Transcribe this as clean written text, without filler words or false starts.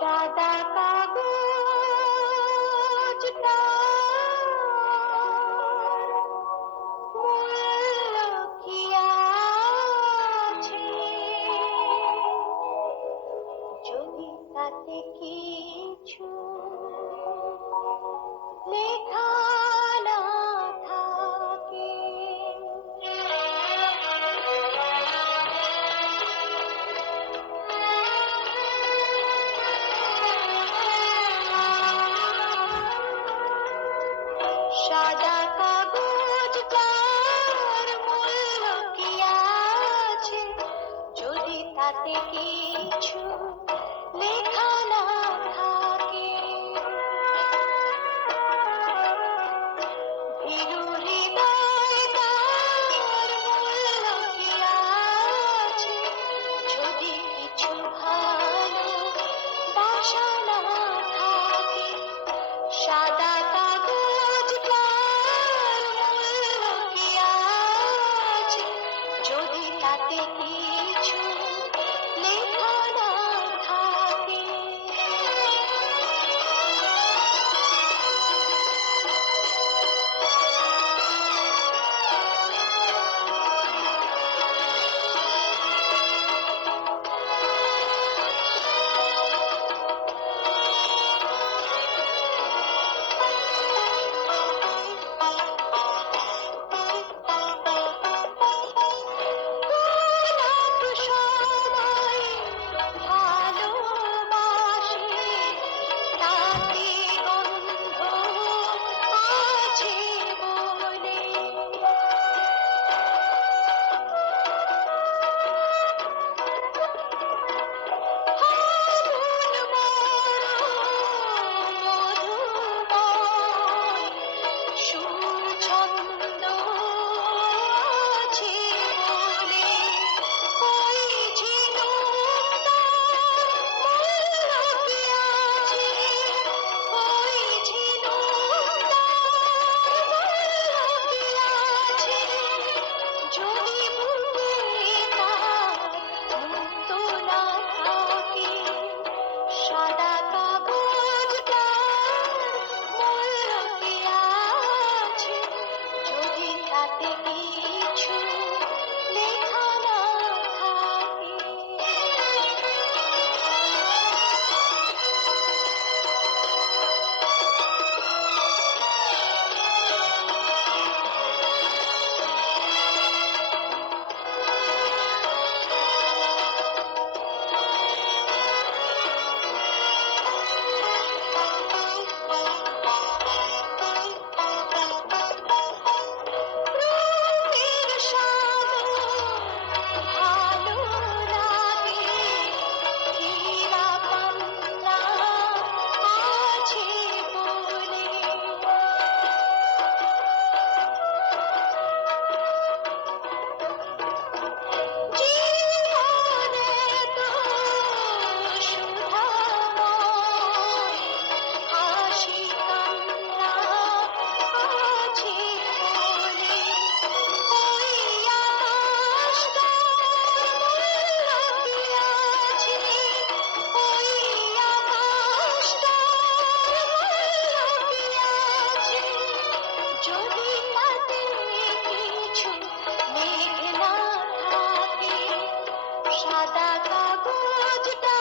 সাদা কাগজটা মূল্য কি আছে যদি তাতে কিছু লেখা না থাকে। সাদা কাগজটার মূল্য কি আছে যদি তাতে কিছু লেখা না থাকে। ভীরু হৃদয়টার মূল্য কি আছে যদি কিছু ভালো বাসা না থাকে। সাদা কাগজটার মূল্য কি আছে যদি তাতে কিছু লেখা না থাকে। সবাই ভালোবাসে তাতে গন্ধ আছে বলে। ফাগুন বড় মধুময়, সুর ছন্দ আছে বলে। ওই ঝিনুকটার মূল্য কি আছে, ওই ঝিনুকটার মূল্য কি আছে যদি বুকে তার মুক্ত না থাকে। সাদা কাগজটার মূল্য কি আছে যদি তাতে কিছু লেখা না থাকে। রঙের সাগর ভালো লাগে, হীরা পান্না আছে বলে। জীবনে তো সুধাময়, হাসি কান্না আছে বলে। ওই আকাশটার মূল্য কি আছে, ওই আকাশটার মূল্য কি আছে যদি তাতে কিছু মেঘ না থাকে। সাদা কাগজটা